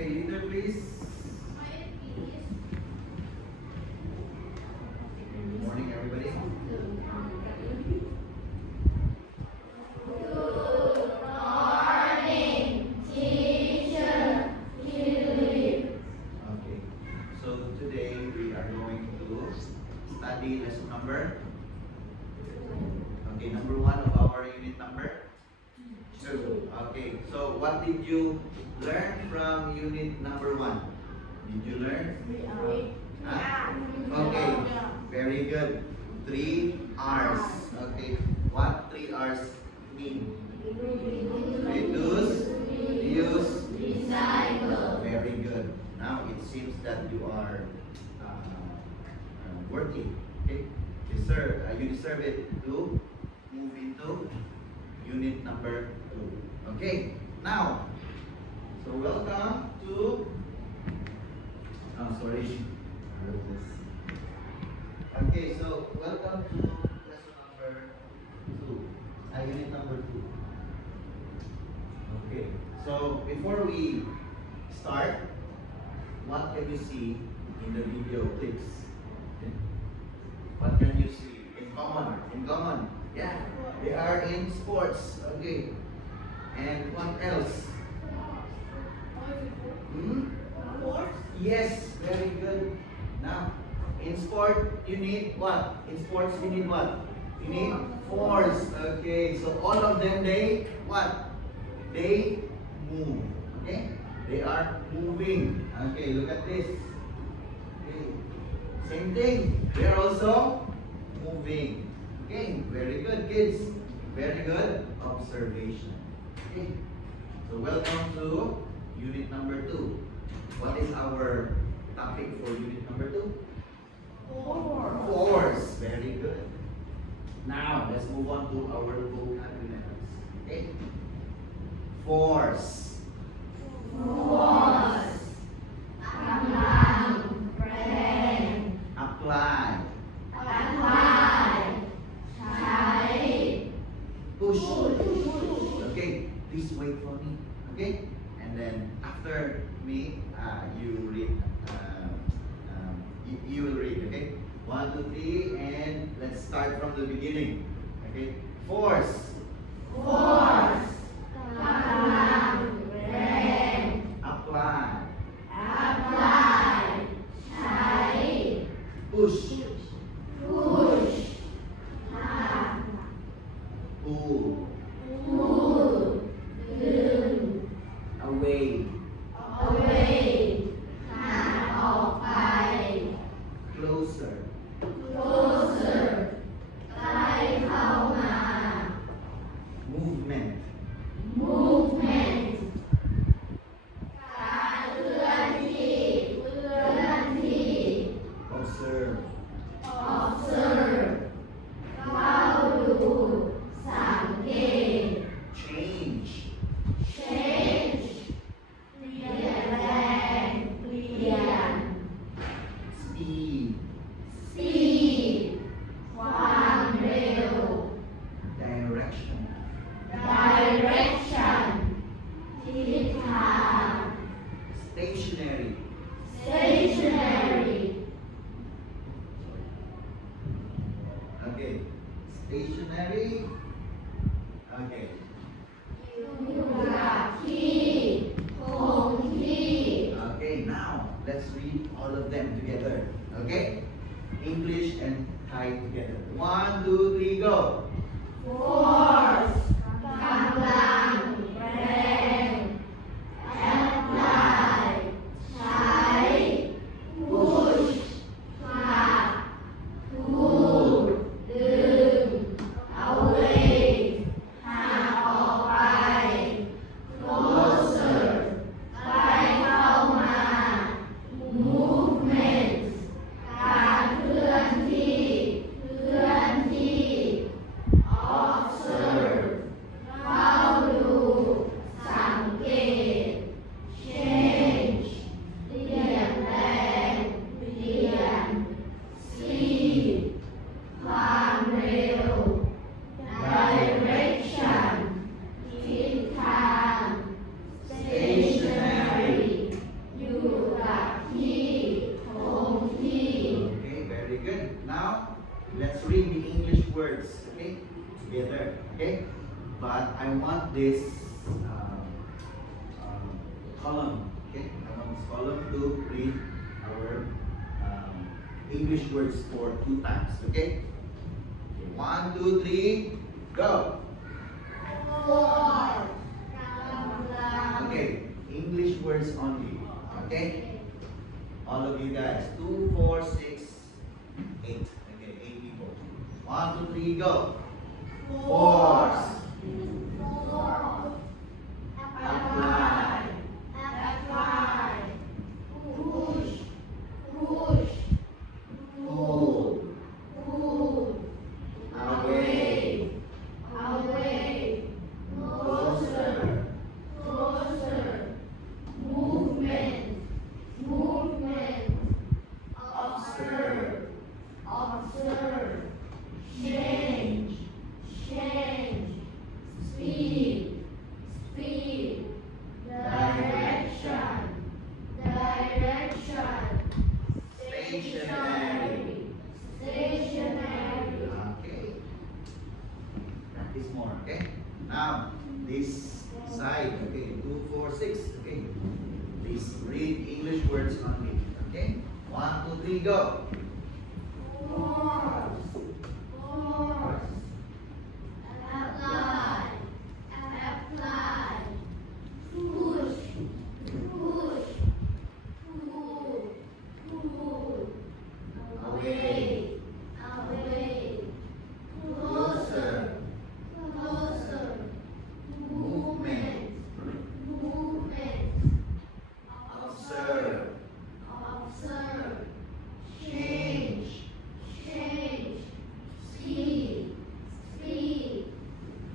Okay, leader please. Good morning everybody. Okay, so today we are going to study lesson number. Okay, number 1 of our unit number 2. Okay, so what did you learn from unit number 1? Did you learn? Huh? Okay, very good. 3 R's. Okay, what 3 R's mean? Reduce, reuse, recycle. Very good. Now it seems that you are working. Okay, you deserve it to move into unit number 2. Okay, now, so welcome to. Oh, sorry. Okay, so welcome to lesson number 2. Unit number 2. Okay, so before we start, what can you see in the video clips? Okay. What can you see? In common. In common. Yeah, they are in sports. Okay. And what else? Yes, very good. Now, in sport, you need what? In sports, you need what? You need force. Okay, so all of them, they what? They move. Okay, they are moving. Okay, look at this. Okay, same thing. They are also moving. Okay, very good, kids. Very good observation. Okay, so welcome to unit number 2. What is our topic for unit number 2? Force. Very good. Now, let's move on to our vocabularies. Okay. Force. Apply. Push. Okay, please wait for me. Okay, and then after me, you read. You will read. Okay, 1, 2, 3, and let's start from the beginning. Okay, force. Apply. Push. Pull. Away. Closer. Movement. Observe. Change. Speed. Direction. Stationary. Okay. Stationary. Okay. Okay, now let's read all of them together. Okay? English and Thai together. 1, 2, 3, go. there. Okay? But I want this column. Okay? I want this column to read our English words for 2 times. Okay? 1, 2, 3, go! Four. Okay, English words only. Okay? All of you guys. 2, 4, 6, 8. Okay, 8 people. 1, 2, 3, go! Force. Apply. Apply. Push. Push. Pull. Pull. Away. Away. Closer. Closer. Movement. Movement. Observe. Observe. Change. Change. Speed. Speed. Direction. Direction. Stationary. Stationary. Okay. Practice more, okay? Now, this side, okay? 2, 4, 6, okay? Please read English words only, okay? 1, 2, 3, go! Force. Force. Apply. Apply. Push. Push. Pull. Pull. Away. Away. Closer. Closer. Movement. Movement. Observe. Observe. Change. Change. Speed. Speed.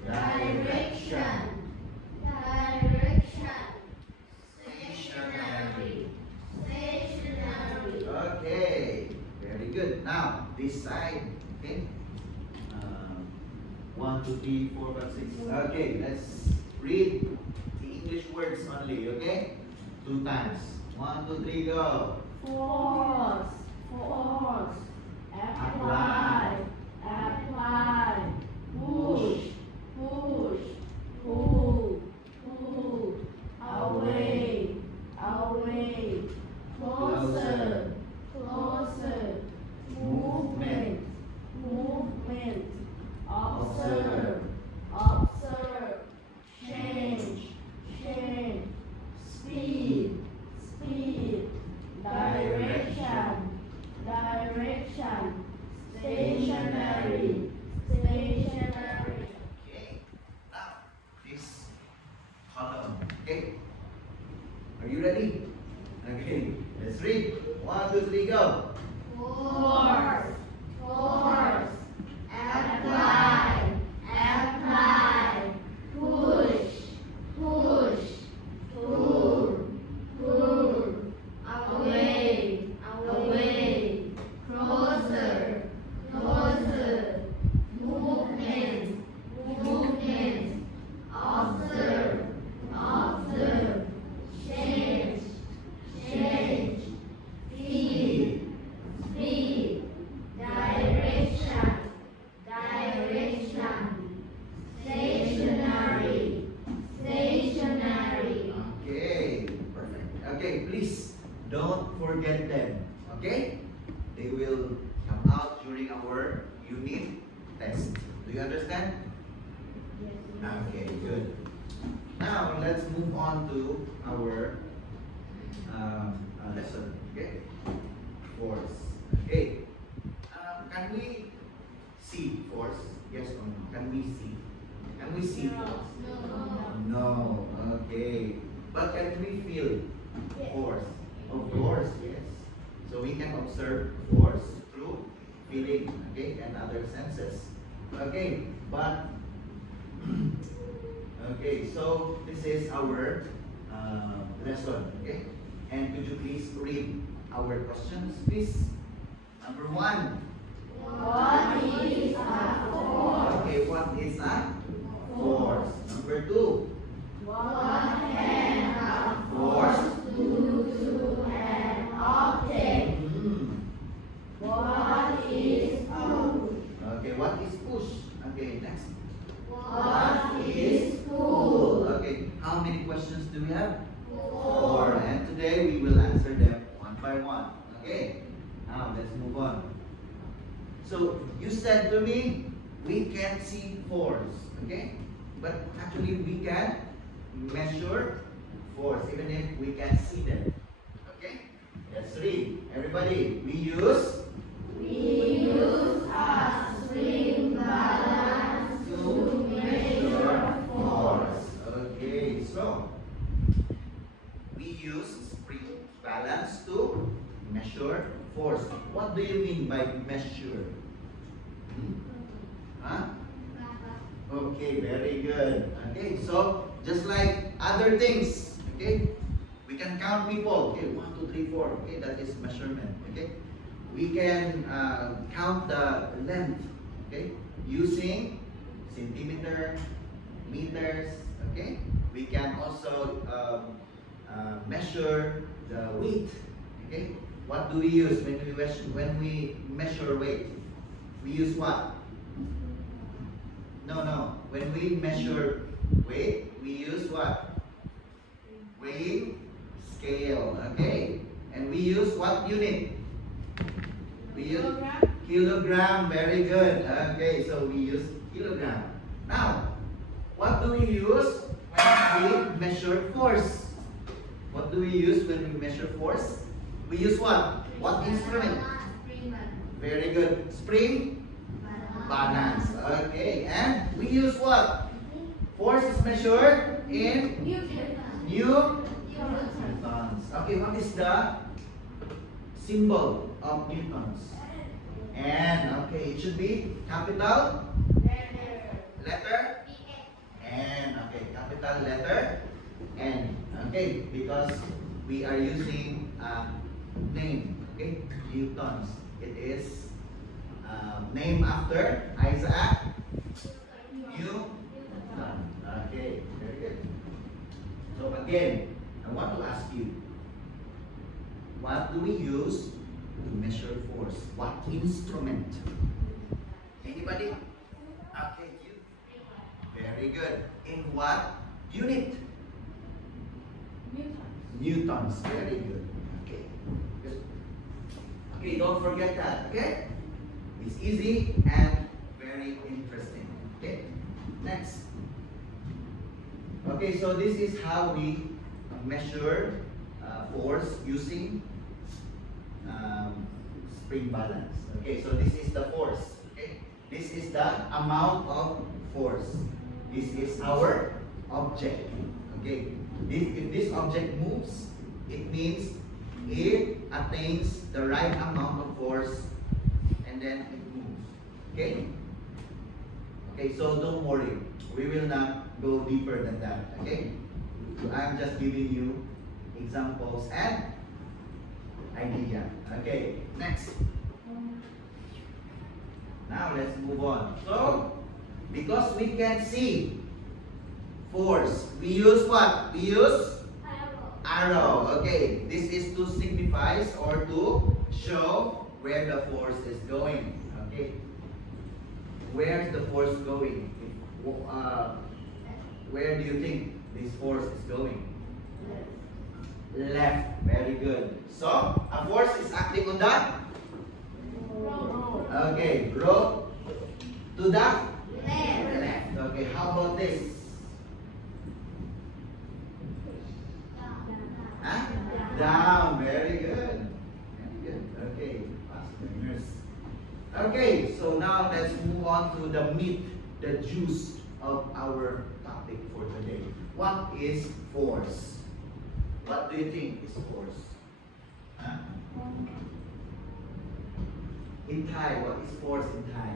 Direction. Direction. Stationary. Stationary. Okay, very good. Now, this side, okay? 1, 2, 3, 4, 5, 6. Okay, let's read the English words only, okay? 2 times. 1, 2, 3, go! Force. Force. Apply. Apply. Push. Push. Pull. Pull. Away. Away. Closer. Closer. Movement. Movement. Observe. Observe. Change. Change. Speed. Speed. Direction. Direction. Stationary. Stationary. Okay, now, this column, okay? Are you ready? Okay, let's read. 1, 2, 3, go! Force. Force. Apply. Apply. Push. Push. Pull. Pull. Away. Away. Closer. Closer. Movement. Movement. Observe. Observe. Change. Change. Speed. Speed. Direction. Direction. Stationary. Stationary. Okay, perfect. Okay, please don't forget them. Okay? They will come out during our unit test. Do you understand? Okay, good. Now let's move on to our lesson. Okay? Force. Okay. Can we see force? Yes or no? Can we see? Can we see force? No. Okay. But can we feel force? Of course, yes. So we can observe force through feeling, okay, and other senses. Okay, but okay, so this is our lesson, okay? And could you please read our questions, please? Number 1. What is a force? Okay, what is a force? Number 2. What can a Force. force do to an object? What is push? Okay, what is push? Okay, next. said to me, we can't see force, okay? But actually we can measure force even if we can't see them, okay? Let's read. Everybody, we use a spring balance to measure force. Okay, so we use spring balance to measure force. What do you mean by measure? Huh? Okay, very good. Okay, so just like other things, okay, we can count people. Okay, 1, 2, 3, 4. Okay, that is measurement. Okay, we can count the length. Okay, using centimeter, meters. Okay, we can also measure the weight. Okay, what do we use when we measure weight? We use what? No. When we measure weight, we use what? Weighing scale. Okay. And we use what unit? We use kilogram. Very good. Okay, so we use kilogram. Now, what do we use when we measure force? What do we use when we measure force? We use what? What instrument? Very good. Spring balance. Okay, and we use what? Force is measured in newtons. Okay, what is the symbol of newtons? N. Okay, it should be capital letter N. Okay, capital letter N. Okay, because we are using a name. Okay, newtons. It is named after Isaac Newton. Okay, very good. So again, I want to ask you, what do we use to measure force? What instrument? Anybody? Okay, you. Very good. In what unit? Newtons. Very good. Okay. Good. Okay, don't forget that. Okay. It's easy and very interesting. Okay. Next. Okay, so this is how we measure force using spring balance. Okay, so this is the force. Okay, this is the amount of force. This is our object. Okay, if this object moves, it means it attains the right amount of force, and then it moves. Okay. Okay, so don't worry. We will not go deeper than that. Okay. I'm just giving you examples and idea. Okay, next. Now let's move on. So, because we can see force, we use what? We use arrow. Okay, this is to signify or to show where the force is going. Okay, where's the force going? Where do you think this force is going? Left. Very good. So, a force is acting on the okay, rope to the left. Okay, how about this? Huh? Down. Very good. Very good. Okay, pass the nurse. Okay, so now let's move on to the meat, the juice of our topic for today. What is force? What do you think is force? Huh? In Thai, what is force in Thai?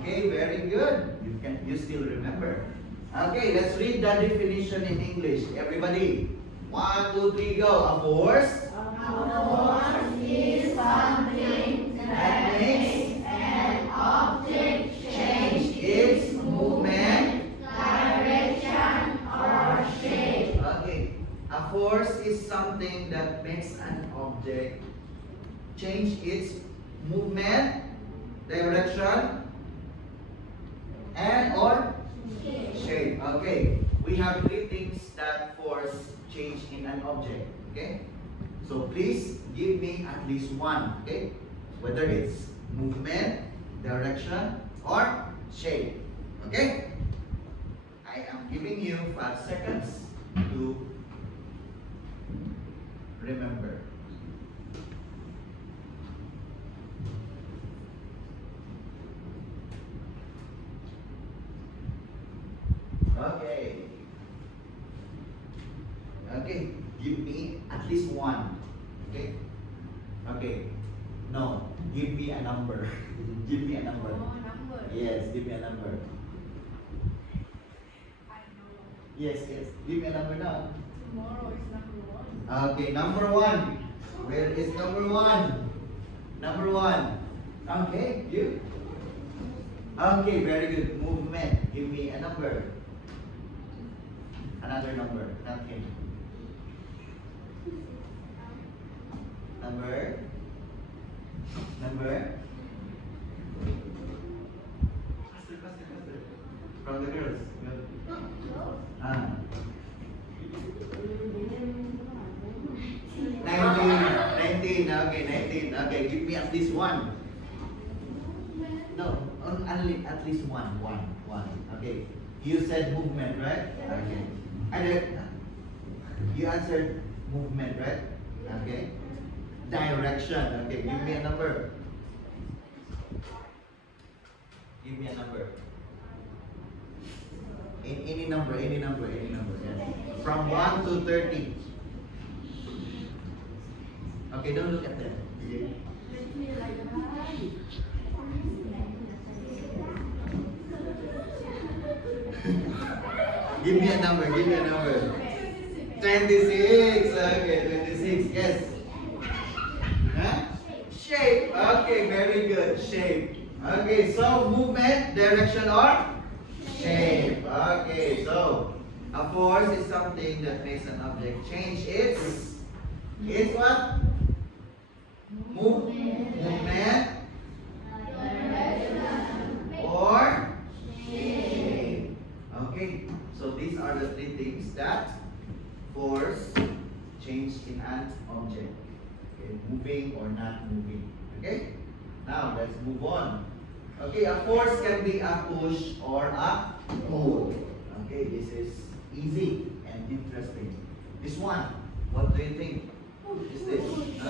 Okay, very good. You still remember. Okay, let's read the definition in English. Everybody, 1, 2, 3, go. A force. A force is something that makes an object change its movement, direction, or shape. Okay, a force is something that makes an object change its movement, direction, and or shape. Okay, we have 3 things that force change in an object. Okay, so please give me at least one. Okay, whether it's movement, direction, or shape. Okay? I am giving you 5 seconds to remember. Okay. Okay. Give me at least one. Okay. Okay. No. Give me a number. Give me a number. Oh, number. Yes. Give me a number. I know. Yes. Yes. Give me a number now. Tomorrow is number 1. Okay. Number 1. Where is number 1? Number 1. Okay. You. Okay. Very good. Movement. Give me a number. Another number. Not him. Number. Number. Faster, faster, faster. From the girls. Good. Ah. 19. Okay, 19. Okay, give me at least one. No, only at least one. One. Okay. You said movement, right? Okay. And you answered movement, right? Okay. Direction. Okay. Give me a number. Give me a number. Any number. Yes. From 1 to 30. Okay, don't look at them. Okay. Give me a number. 26. Okay, 26. Yes. Huh? Shape. Okay, very good. Shape. Okay, so movement, direction, or shape. Okay, so a force is something that makes an object change its what? Movement or shape. Okay, so these are the 3 things that force change in an object. Okay, moving or not moving. Okay, now let's move on. Okay, a force can be a push or a pull. Okay, this is easy and interesting. This one, what do you think? Is this?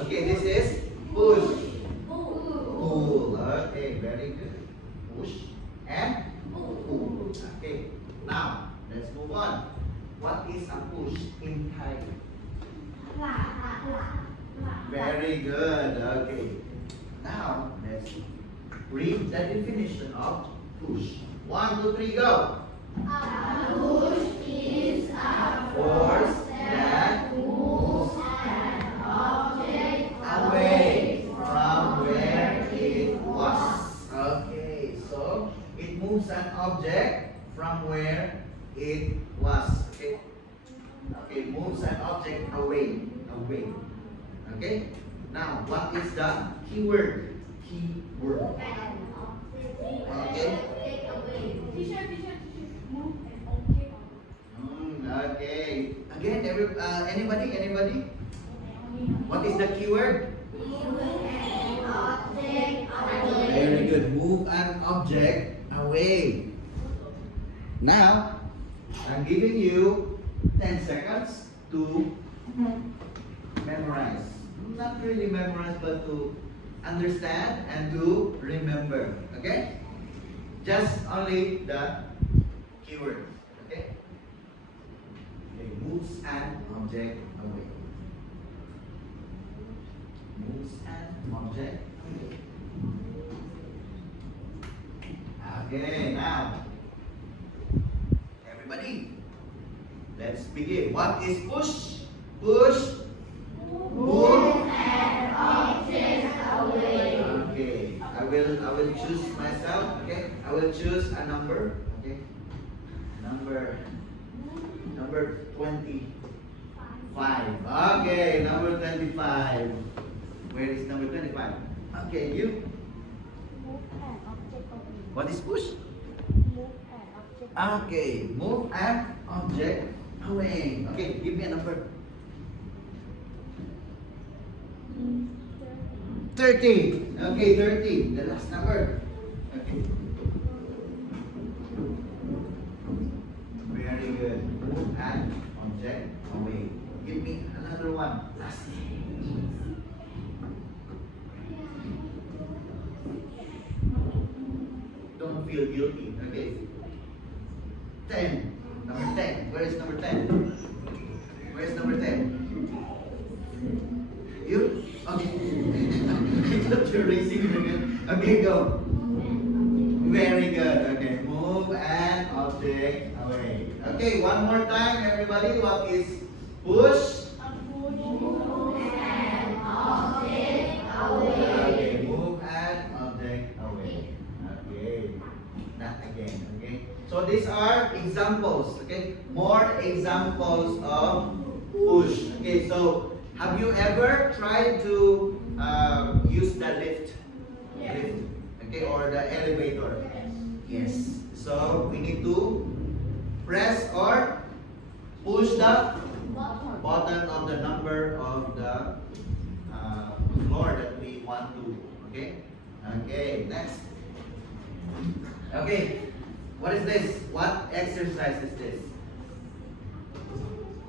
Okay, this is push. Pull. Okay, very good. Push and pull. Okay, now let's move on. What is a push in Thai? Very good. Okay. Now let's read the definition of push. 1, 2, 3, go. A push is a Force that moves an object away from where it was. Okay, so it moves an object from where it was. Okay. Okay, moves an object away. Okay. Now, what is the keyword? Keyword. Okay. Teacher. Move an object. Okay. Again, anybody? What is the keyword? Very good. Move an object away. Now, I'm giving you 10 seconds to memorize. Not really memorize, but to understand and to remember. Okay? Just only the keywords. Okay? Okay, moves an object away. Moves an object away. Okay, now, everybody, let's begin. What is push? Push. Move an object away. Okay, I will choose myself. Okay, I will choose a number. Okay, number 25. Okay, number 25. Where is number 25? Okay, you. Move an object away. What is push? Move an object. Okay, move an object away. Okay, give me a number. 30. Okay, 30. The last number. Very good. Move an object away. Give me another one. Last. Don't feel guilty. Okay. 10. Number 10. Where is number 10? Where is number 10? You? Okay. I thought you're raising it again. Okay, go. Very good. Okay, move an object away. Okay, one more time, everybody. What is push? Move an object away. Okay, move an object away. Okay, not again. Okay, so these are examples. Okay, more examples of push. Okay, so have you ever tried to use the lift? Lift. Okay, or the elevator? Yes. So we need to press or push the button of the number of the floor that we want to. Okay. Okay. Next. Okay. What is this? What exercise is this?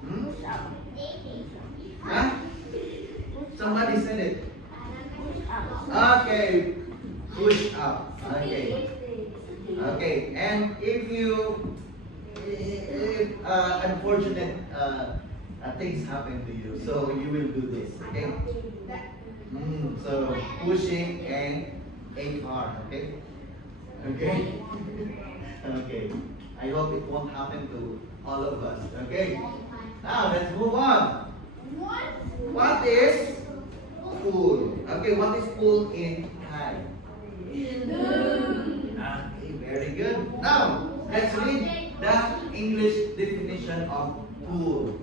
Hmm? Huh? Somebody said it. Okay. Push up. Okay. Okay. And if unfortunate things happen to you, so you will do this. Okay. So pushing and a car. Okay. Okay. Okay. I hope it won't happen to all of us. Okay. Now let's move on. What is pool? Okay. What is pool in Thai? Okay, very good. Now, let's read the English definition of pool.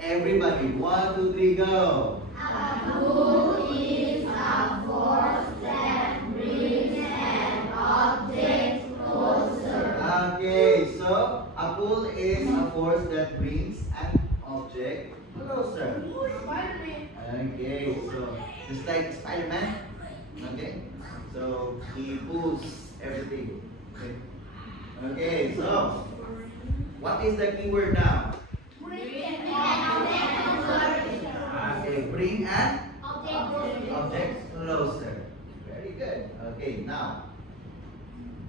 Everybody, 1, 2, 3, go. A pool is a force that brings an object closer. Okay, so a pull is a force that brings an object closer. Okay, so just like Spider-Man. Okay, so he pulls everything. Okay, okay, so what is the keyword now? Okay, bring an object closer. Very good. Okay, now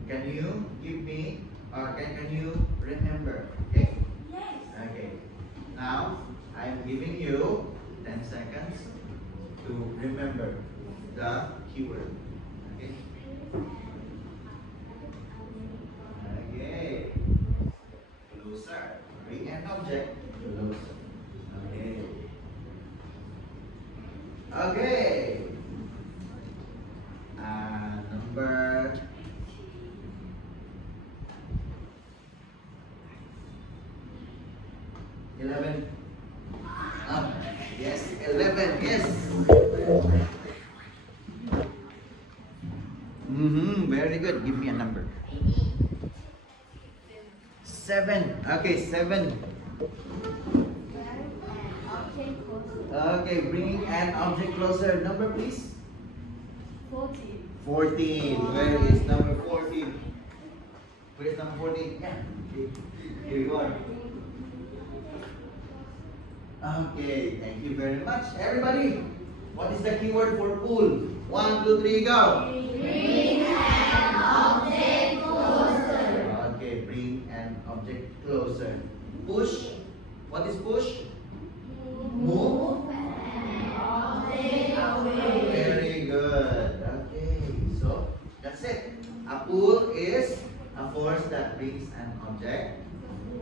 can you give me or can you remember? Okay. Okay. Now I'm giving you 10 seconds to remember the keyword. Okay. Okay. Closer. Bring an object closer. Okay. Okay. Number 11. Yes, 11. Yes. Very good. Give me a number. 7. Okay, 7. Okay, bring an object closer. Number, please. 14. 14. Where is number 14? Where is number 14? Yeah. Here you are. Okay, thank you very much. Everybody, what is the keyword for pool? 1, 2, 3, go. Bring an object closer. Okay, bring an object closer. Push. What is push? Move. An object away. Very good. Okay, so that's it. A pull is a force that brings an object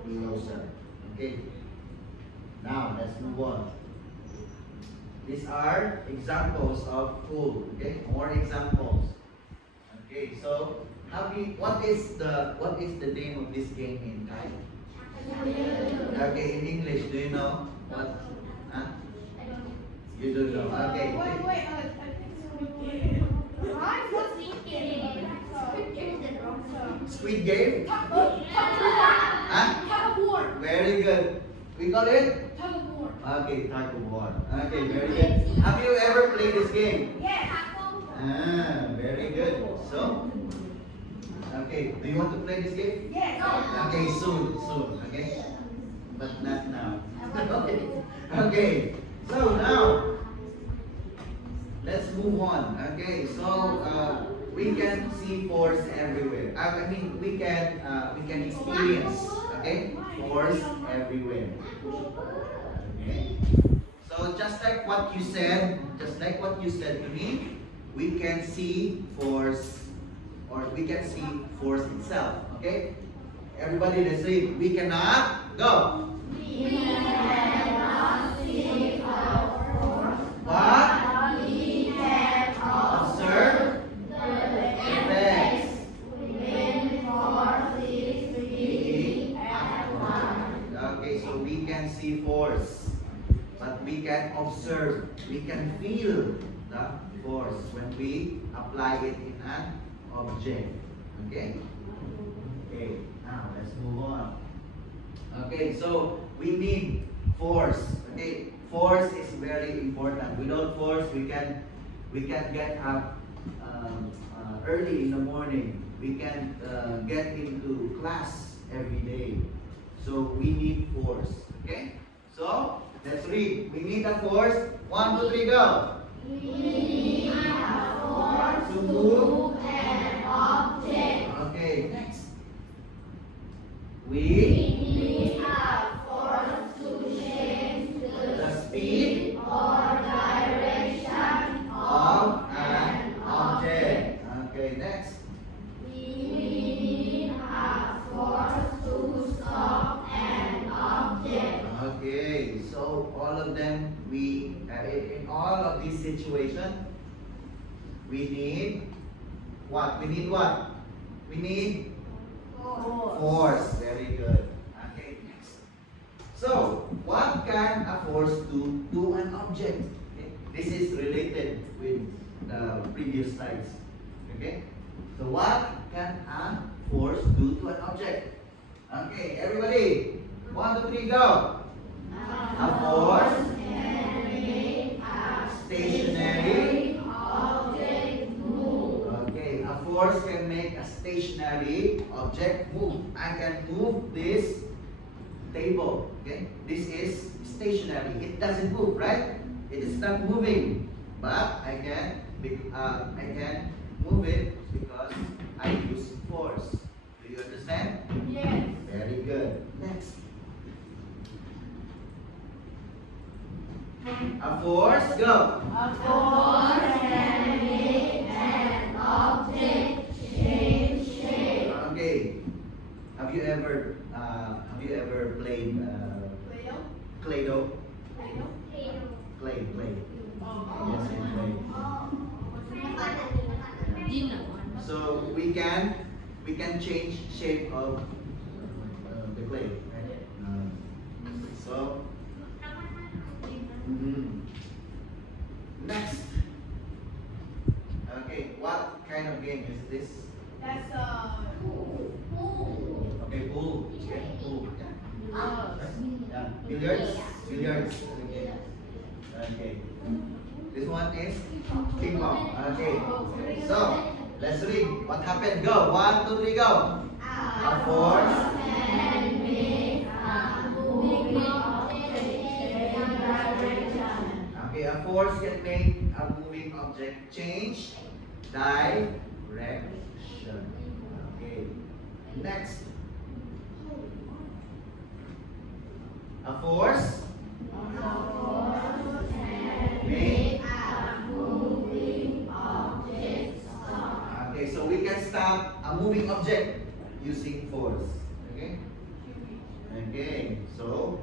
closer. Okay. Now let's move on. These are examples of pull. Okay, more examples. Okay, so what is the name of this game in Thai? Okay, in English, do you know what? Huh? You don't know. Okay. Squid Game? Huh? Very good. We call it? Okay, tug of war. Okay, very good. Have you ever played this game? Very good. So, Okay, do you want to play this game? Yes. Okay, soon, okay? But not now. Okay. Okay, so now, let's move on. Okay, so we can see force everywhere. I mean, we can experience, okay, force everywhere. Okay. So just like what you said, to me, we can see force, or we can see force itself. Okay. Everybody, let's read. We cannot go. We cannot see our force, But but we can observe the effects. when force is really at work. Okay, so we can see force, but we can observe, we can feel the force when we apply it in an object. Okay? Okay, now let's move on. Okay, so we need force. Okay, force is very important. Without force, we can get up early in the morning. We can get into class every day. So we need force. Okay, so let's read. We need a force. 1, 2, 3, go. We need a force To to move. move an object. Okay, next. We We need a force to change the the speed or direction of an object. Okay, next. We need a force to stop an object. Okay, so all of them, in all of these situations, we need what? We need what? We need force. Very good. Okay, next. So, what can a force do to an object? Okay, this is related with the previous slides. Okay, so what can a force do to an object? Okay, everybody. 1, 2, 3, go. A force can make a stationary. object move. Okay, a force can make a stationary object move. I can move this table. Okay, this is stationary. It doesn't move, right? It is not moving, but I can move it because I use force. Do you understand? Yes. Very good. Next. A force, go. A force can make an object change shape. Okay. Have you ever played Play-Doh? Play. Yes, play. So we can change shape of the clay. Right? So next. Okay, what kind of game is this? That's Okay, pool. Okay, pool. Yeah. Billiards. Okay. Okay. This one is ping pong. Okay. So let's read. What happened? Go. 1, 2, 3, go. A force. can make a moving object change direction. Okay, a force can make a moving object change direction. Okay. Next. A force make. A moving object stop. Okay, so we can stop a moving object using force. Okay. Okay. So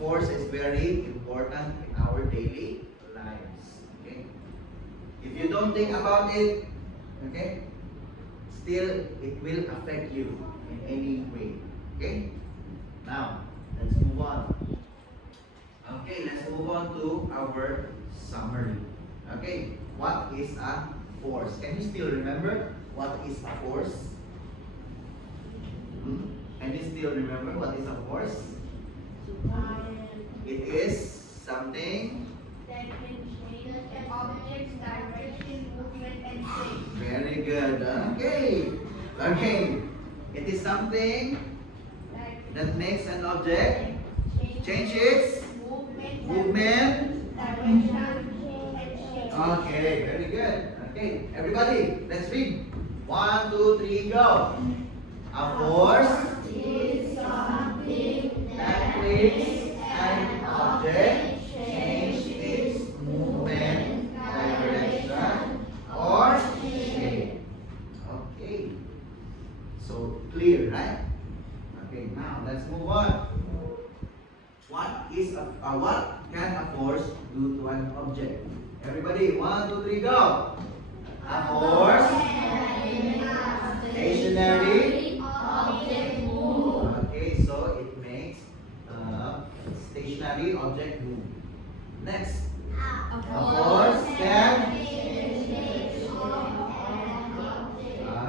force is very important in our daily lives. Okay. If you don't think about it, okay, still it will affect you in any way. Okay. Now let's move on. Okay, let's move on to our summary. Okay, what is a force? Can you still remember what is a force? Can you still remember what is a force? It is something. That can change an object's direction, movement, and shape. Very good. Okay. Okay. It is something that makes an object change its movement. Okay, very good. Okay, everybody, let's read. 1, 2, 3, go. A force Is something that makes an object change its movement, direction, or shape. Okay, so clear, right? Okay, now let's move on. What can a force do to an object? Everybody, 1, 2, 3, go. A force, stationary. object move. Okay, so it makes stationary object move. Next, a force can.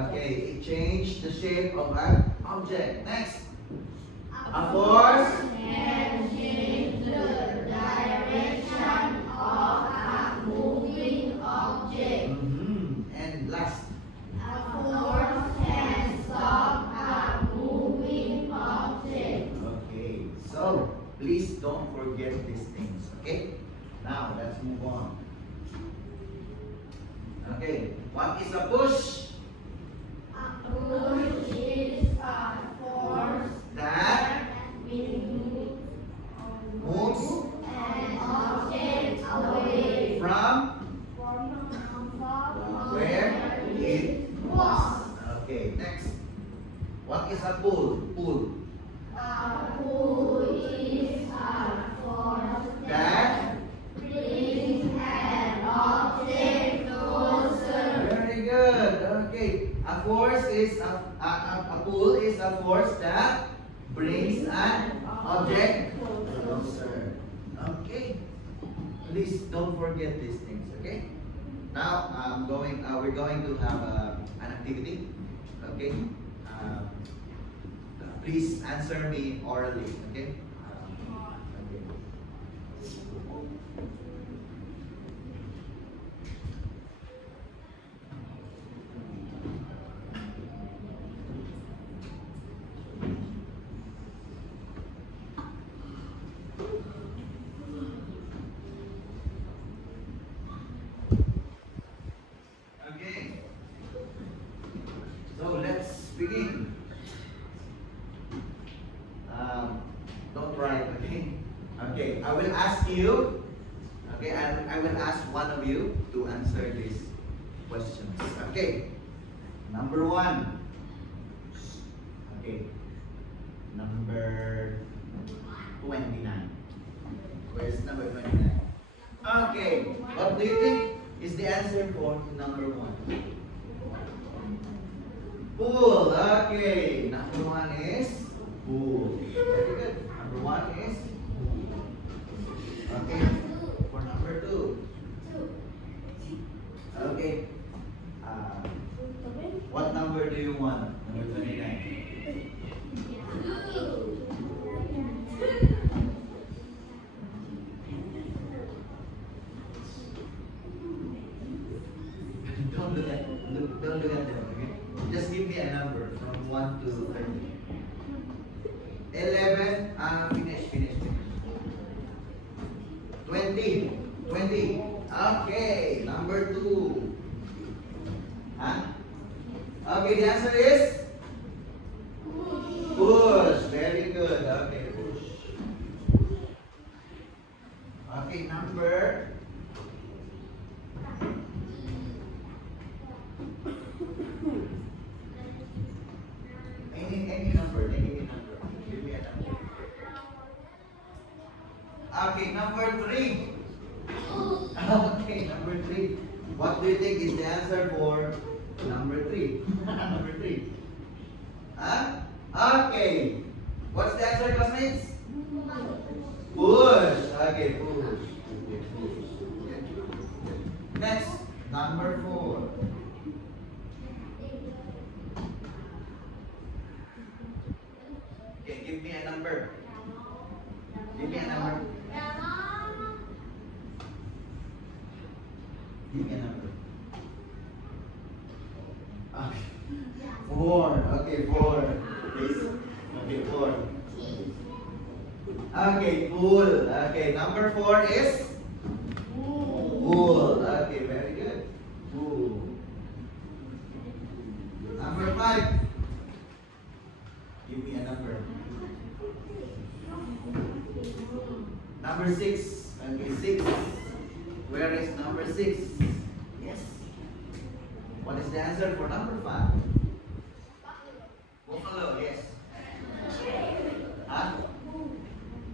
Okay, it changed the shape of an object. Next, a force. Can change the direction of a moving object. And last, A force can stop a moving object. okay, so please don't forget these things. Okay, now let's move on. Okay, what is a push? A push is a force That moves an object away from from where it was. Okay, next. What is a pull? Pull. A pull is a force That. brings an object closer. Very good. Okay. A force is a pull is a force that brings an object closer. Okay. Please don't forget these things. Okay. Now we're going to have an activity. Okay. Please answer me orally. Okay. Okay. Okay. So let's begin. Don't write, okay? Okay, I will ask you. Okay, I will ask one of you to answer these questions. Okay. Number 1. Okay. Number 29. Where's number 29? Okay. What do you think is the answer for number 1? Pool. Okay. Number 1 is pool. Very good. Number 1 is pool. Okay. For number 2. Okay. What number do you want? Number 29. Don't look at them, okay? Just give me a number from 1 to 30. 11. Finish. 20. Okay, number 2. Huh? Okay, the answer is push. Very good. Okay, push. Okay, number. Any number. Give me a number. Okay, number 3. Okay, number 3. What do you think is the answer for number 3? Number 3. Huh? Okay. What's the answer, classmates? Push. Okay, push. Next, number 4. Okay, give me a number. Give me a number. Give me a number. Okay. 4. Okay, 4. Please. Okay, 4. Okay, pool. Okay, number 4 is pool. Okay, very good. Pool. Number 5. Give me a number. Number 6. Okay, 6. Where is number 6? Yes. What is the answer for number 5? Buffalo, yes. Huh?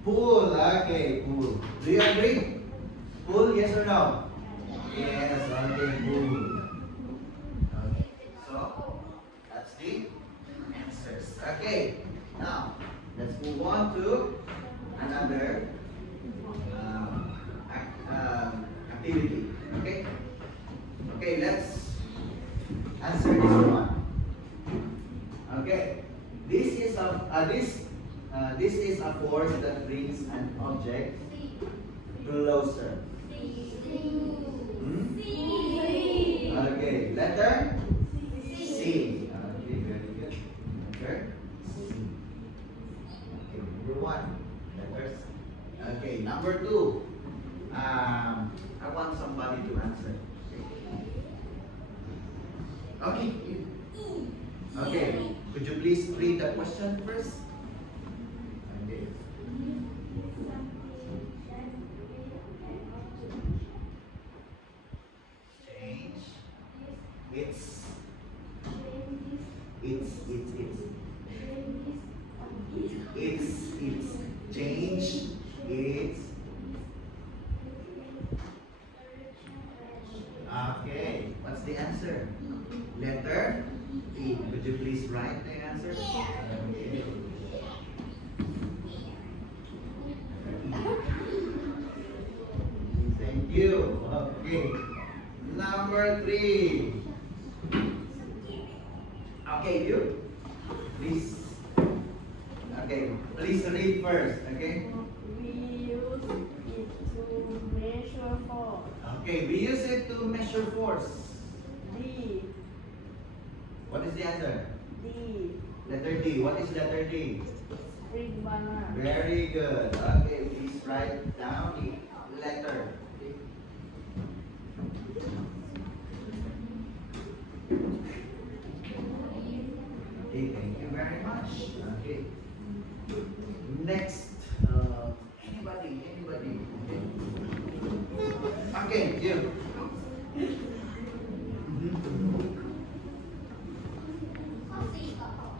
Pool. Okay, pool. Do you agree? Pool, yes or no? Yes, okay, pool. Okay, so that's the answers. Okay, now let's move on to another activity. Okay, okay, let's answer this one. Okay, this is a force that brings an object closer. Hmm? Okay, letter C. Okay, very good. Letter C. Okay, number 1. Letter C. Okay, number 2. I want somebody to answer. Okay. Okay. Could you please read the question first? Okay. Change. It's change its. Okay. What's the answer? Letter E. Could you please write the answer? Okay. Thank you. Okay. Number 3. Okay, you. Please. Okay. Please read first. Okay. We use it to measure force. Okay. We use it to measure force. D. What is the answer? D. Letter D. What is letter D? Spring banana. Very good. Okay. Please write down the letter. Okay. Okay, thank you very much. Okay. Next, anybody. Okay, you.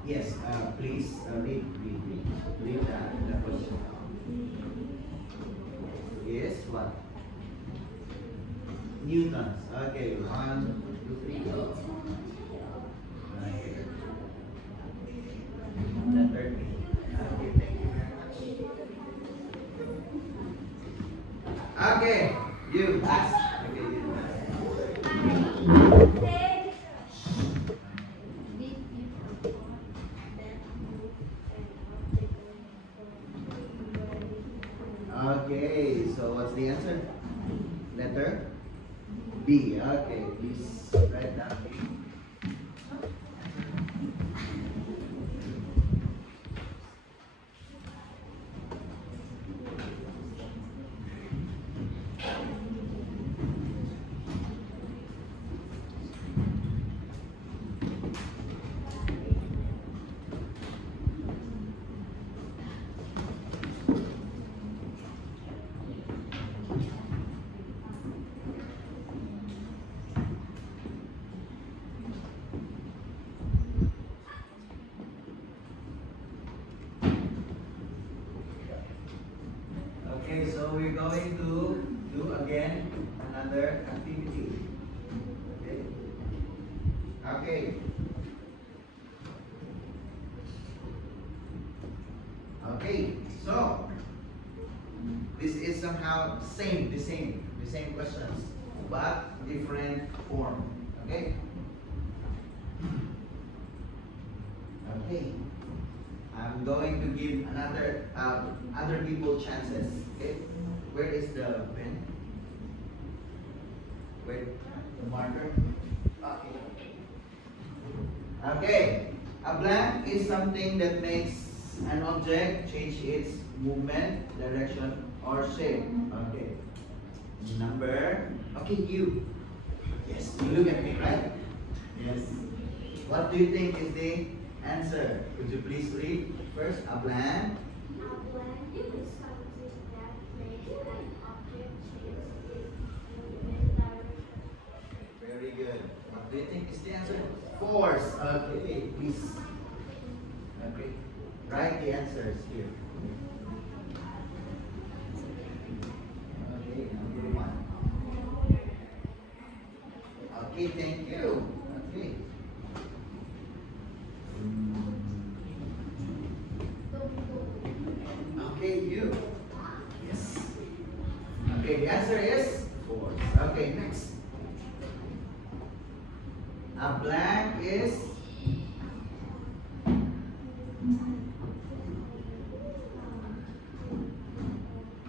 Yes, please read the question. Yes, what? Newtons. Okay, 1, 2, 3, go. Okay. Letter B. Okay, thank you very much. Okay, you ask. Okay, you ask. Okay, so what's the answer? Letter B. Okay, please write down B. Okay, so we're going to do again another activity. Okay. Okay. Okay. So this is somehow the same questions, but different form. Okay. Okay. I'm going to give another other people chances. Okay. Where is the pen? Where the marker? Okay. Okay. A blank is something that makes an object change its movement, direction, or shape. Okay. Number. Okay, you. Yes, you look at me, right? Yes. What do you think is the answer? Could you please read first? A blank. A blank is something that makes an object change its movement direction. Very good. What do you think is the answer? Force. Okay, please. Okay. Write the answers here. Okay, number one. Okay, thank you. Okay. Okay, you. Yes. Okay, the answer is force. Okay, next. A blank is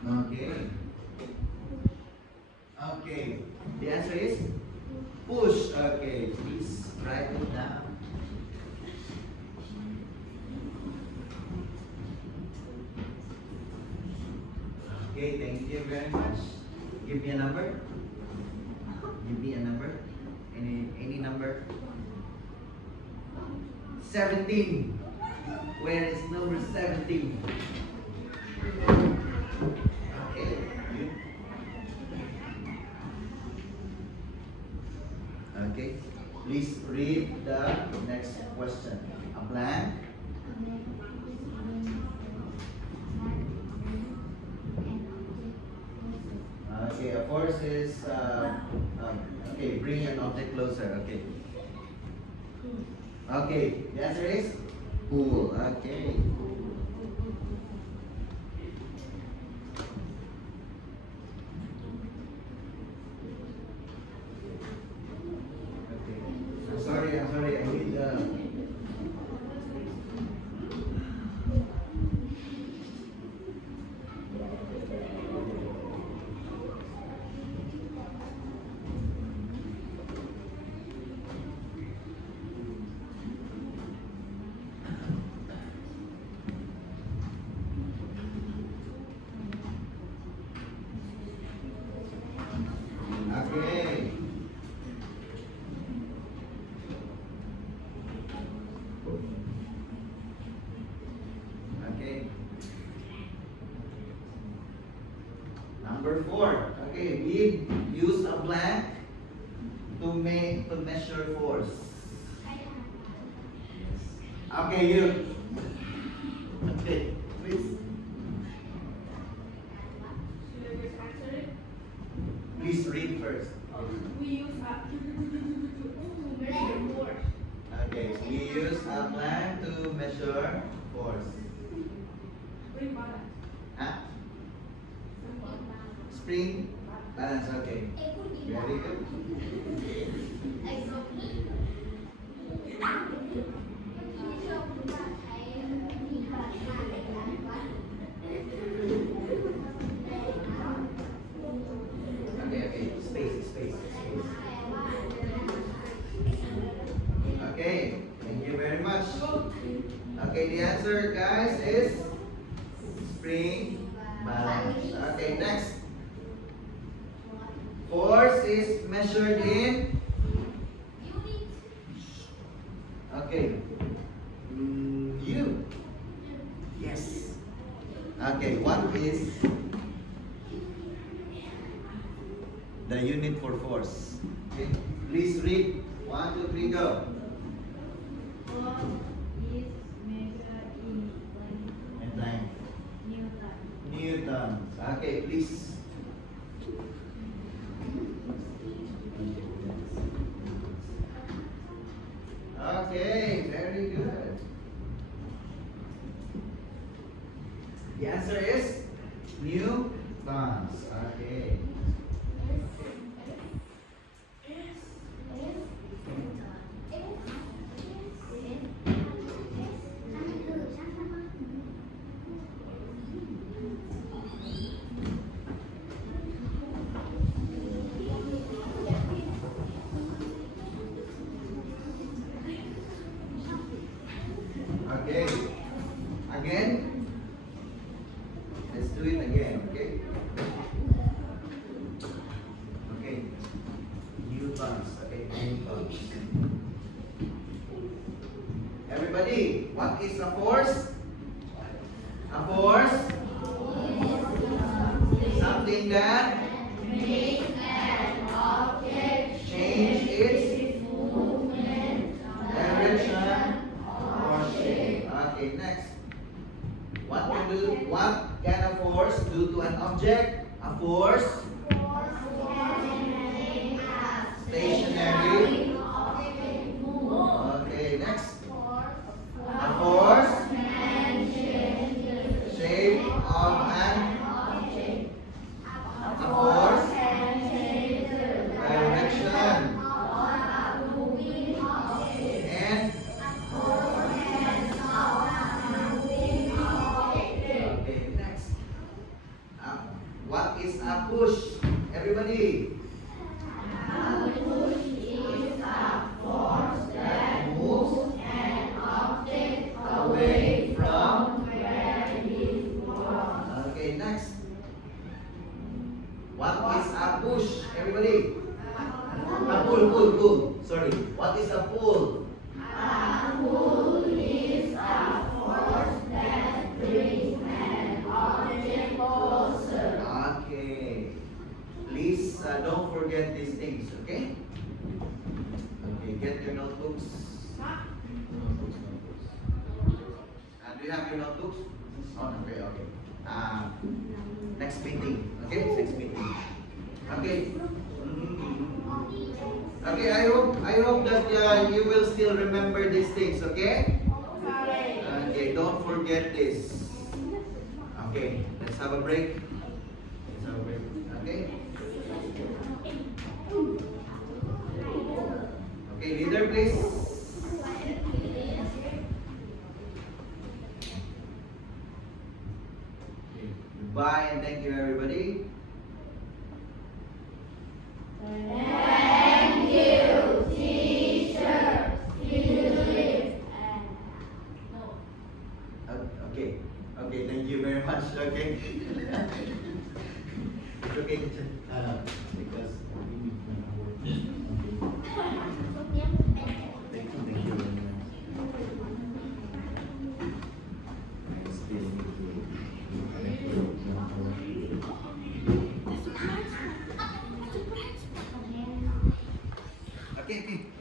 okay. Okay. The answer is push. Okay, please write it down. Okay, thank you very much. Give me a number. Give me a number. Any number? 17. Where is number 17? Okay. You. Okay. Please read the next question. A blank. Okay, a force is okay, bring an object closer. Okay. Okay, the answer is pull. Okay. Okay. I'm sorry. I need okay. Okay. Number 4. Okay, we use a blank to measure force. Okay, you. Okay, please. Should I just answer it? Please read first. We use a to measure force. Okay, we use a blank to measure force. Bring balance. Huh? Spring balance. Okay. Very good. Okay. Space. Okay. Thank you very much. Okay, the answer, guys, is spring balance. Okay, next. Force is measured in. Okay. You. Yes. Okay, what is the unit for force? Okay. Please read. 1, 2, 3, go. Force is measured in And time. Newton. Newtons. Okay, please. Okay, very good. The answer is newtons. Okay. is a force? A force? Something that Make an object change its direction or shape. Okay, next. What can a force do to an object? A force? Stationary. Okay, next. A force? Shape of an object. A force? Direction. And okay, next. What is a push? Everybody. Away from okay, next. What is a push? Everybody. A pull. Sorry. What is a pull? Okay. Please don't forget these things, okay? Okay, get your notebooks. Notebooks. Do you have your notebooks? Oh, okay. Next meeting, okay? Next meeting. Okay. Okay, I hope that you will still remember these things, okay? Okay, don't forget this. Okay, let's have a break. Okay? Okay, leader, please. Okay, goodbye and thank you, everybody. Thank you, teacher. Okay, thank you very much. Okay. It's okay, because we need to work. Thank you very much.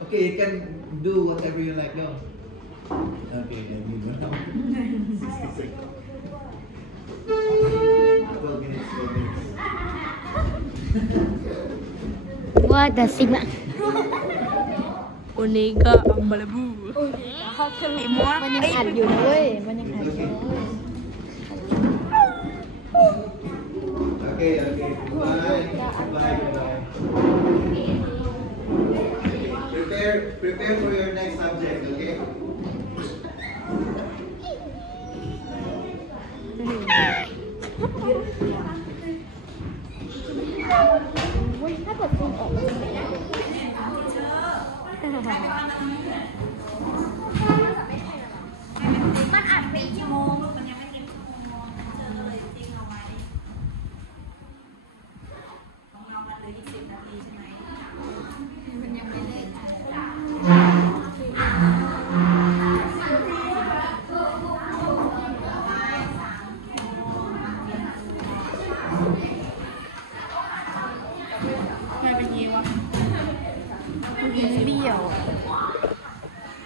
Okay, you can do whatever you like now. Okay, then you go now. 60 seconds. 12 minutes. What the sigma? Onega Ambalabu. มันยังอัดอยู่นะเว้ย มันยังอัดอยู่ Okay. Goodbye. Prepare for your next subject, okay?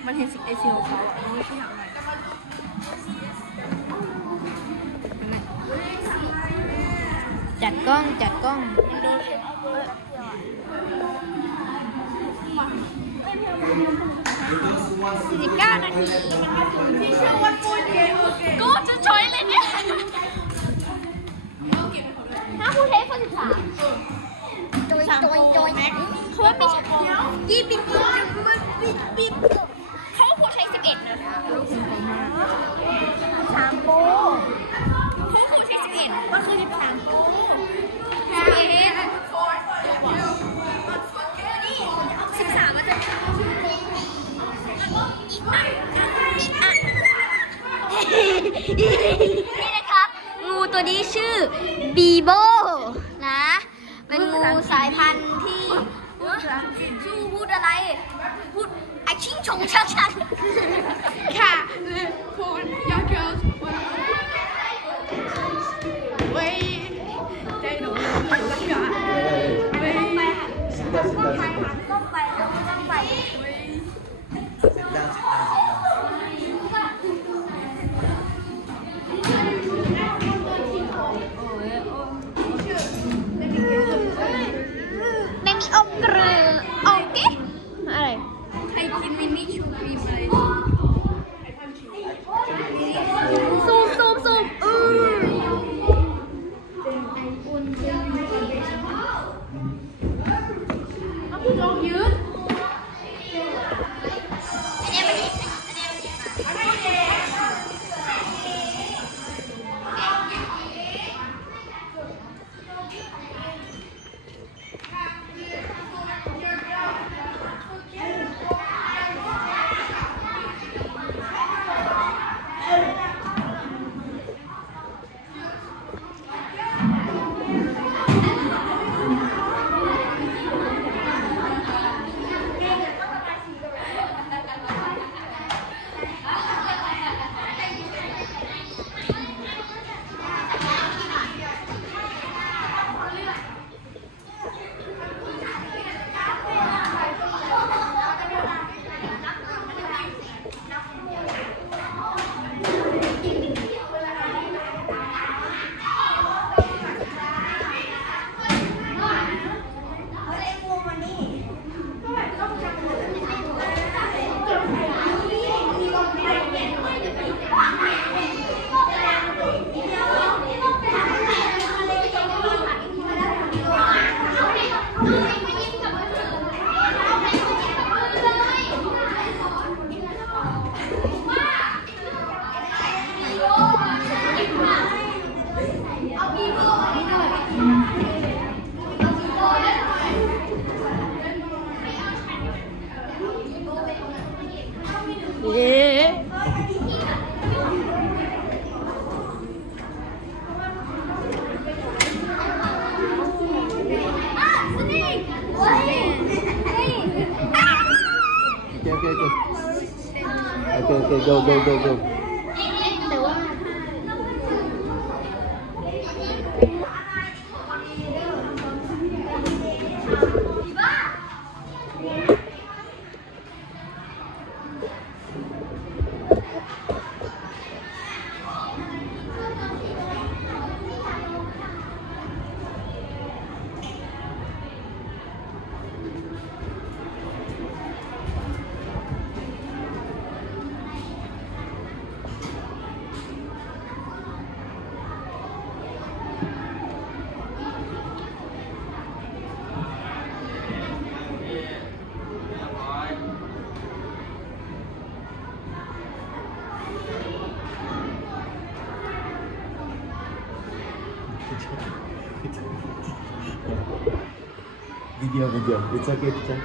มันเห็นไอซีของเขาอ่ะมันไม่ใช่ทำอะไร จัดกล้อง 49 นาที ที่เชื่อว่าพูดเองก็จะช้อยเลยเนี่ย ถ้าพูดเทปคน13โจยเขาไม่ใช่ยี่ปิดเขาพูดใช้11นะ3โปเขาพูดใช้11ก็คือ13โป13มันจะนี่นะครับงูตัวนี้ชื่อบีโบนะเป็นงูสายพันธุ์ที่ชื่อพูดอะไรพูด I 青虫枪枪。看，我要求我喂，这种是啥？喂， Sit down, sit down, sit down. ต้องไปต้องไป Sit down, sit down, sit down. ไม่มีอมกรืออมกิ๊อะไร ใครกินมินิชูครีมอะไร ซูมซูมซูมเอาพูดลงยืด อันนี้มันนี่ Okay, go. แต่ว่าVideo. It's okay, teacher.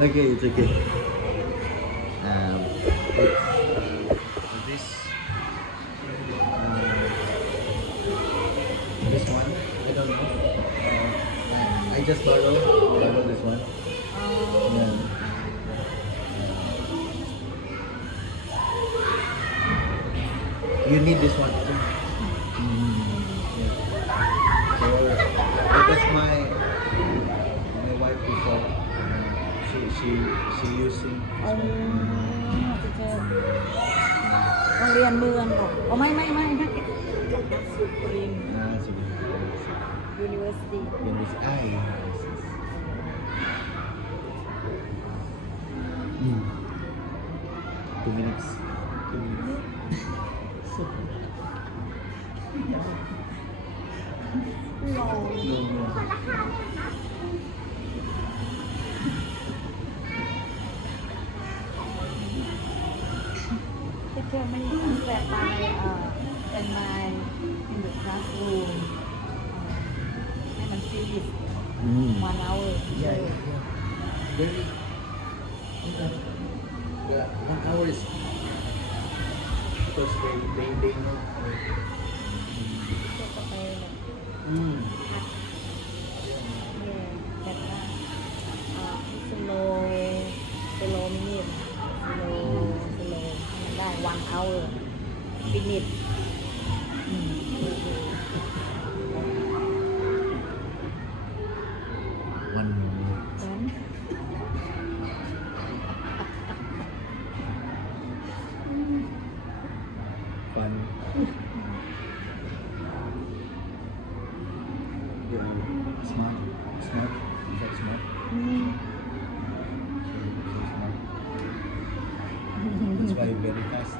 Okay, it's okay. This this one, I don't know. I just borrow this one. Yeah. You need this one too. Yeah. So because my wife before, she using this one. โรงเรียนเมืองเหรออ๋อไม่สุพรีม So University yes. Mm. 2 minutes. 2 minutes. So, ลอง no. ที่เธอไม่แบบไปเป็นนาย in the classroom ให้มันฟรี Mm. 1 hour Yeah. Very. Yeah, 1 hour is because they know. ก็ไปแบบ Mm. เนี่ยแบบว่าslow minute slow ให้มันได้ 1 hour finish 1 minute. นั้น Fun. Yeah, smart. Smart. Is that smart? So smart. That's why very fast.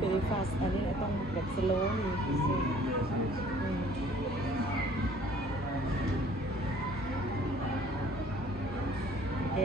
very fast อันนี้ต้องแบบ slow นี่ที่สุดโอเค